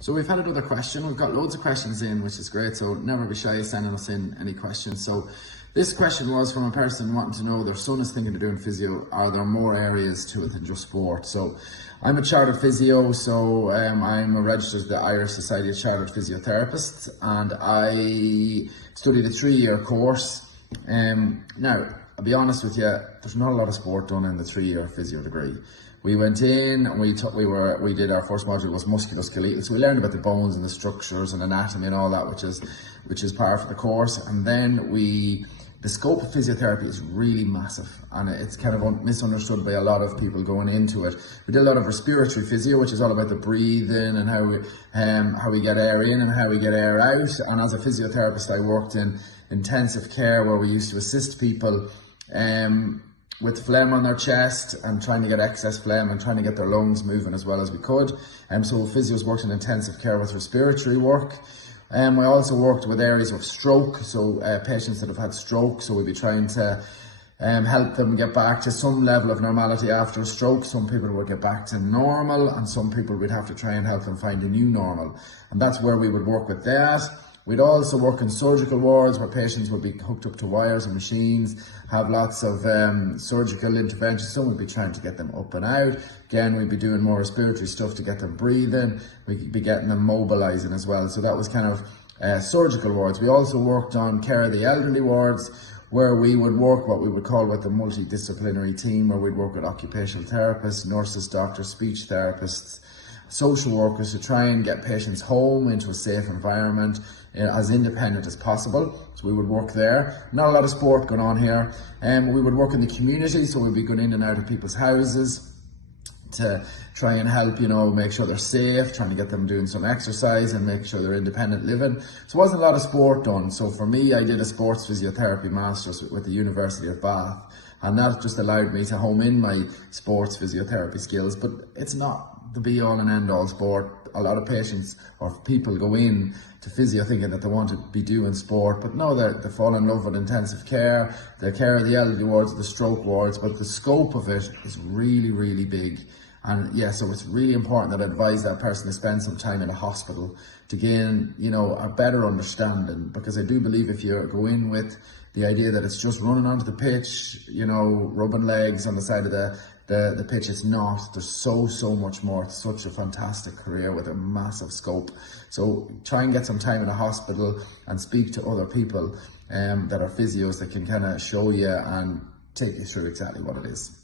So we've had another question. We've got loads of questions in, which is great. So never be shy sending us in any questions. So this question was from a person wanting to know their son is thinking of doing physio. Are there more areas to it than just sport? So I'm a chartered physio. So I'm a registered the Irish Society of Chartered Physiotherapists, and I studied a 3-year course. Now, I'll be honest with you, there's not a lot of sport done in the 3-year physio degree. We went in and we did our first module was musculoskeletal, so we learned about the bones and the structures and anatomy and all that, which is part of the course. And then the scope of physiotherapy is really massive, and it's kind of misunderstood by a lot of people going into it. We did a lot of respiratory physio, which is all about the breathing and how we get air in and how we get air out. And as a physiotherapist, I worked in intensive care where we used to assist people with phlegm on their chest and trying to get excess phlegm and trying to get their lungs moving as well as we could. So physios worked in intensive care with respiratory work. We also worked with areas of stroke, so patients that have had stroke, so we'd be trying to help them get back to some level of normality after a stroke. Some people would get back to normal, and some people we'd have to try and help them find a new normal. And that's where we would work with that. We'd also work in surgical wards where patients would be hooked up to wires and machines, have lots of surgical interventions. Some would be trying to get them up and out. Again, we'd be doing more respiratory stuff to get them breathing. We'd be getting them mobilizing as well. So that was kind of surgical wards. We also worked on care of the elderly wards, where we would work what we would call with the multidisciplinary team, where we'd work with occupational therapists, nurses, doctors, speech therapists, social workers to try and get patients home into a safe environment, as independent as possible. So we would work there. Not a lot of sport going on here. We would work in the community, so we'd be going in and out of people's houses to try and help, make sure they're safe, trying to get them doing some exercise and make sure they're independent living. So there wasn't a lot of sport done. So for me, I did a sports physiotherapy master's with the University of Bath, and that just allowed me to home in my sports physiotherapy skills. But it's not the be all and end all sport. A lot of patients or people go in to physio thinking that they want to be doing sport, but no, they fall in love with intensive care, the care of the elderly wards, the stroke wards, but the scope of it is really, really big. And yeah, so it's really important that I advise that person to spend some time in a hospital to gain, a better understanding, because I do believe if you go in with the idea that it's just running onto the pitch, rubbing legs on the side of the pitch, it's not. There's so much more. It's such a fantastic career with a massive scope. So try and get some time in a hospital and speak to other people that are physios that can kind of show you and take you through exactly what it is.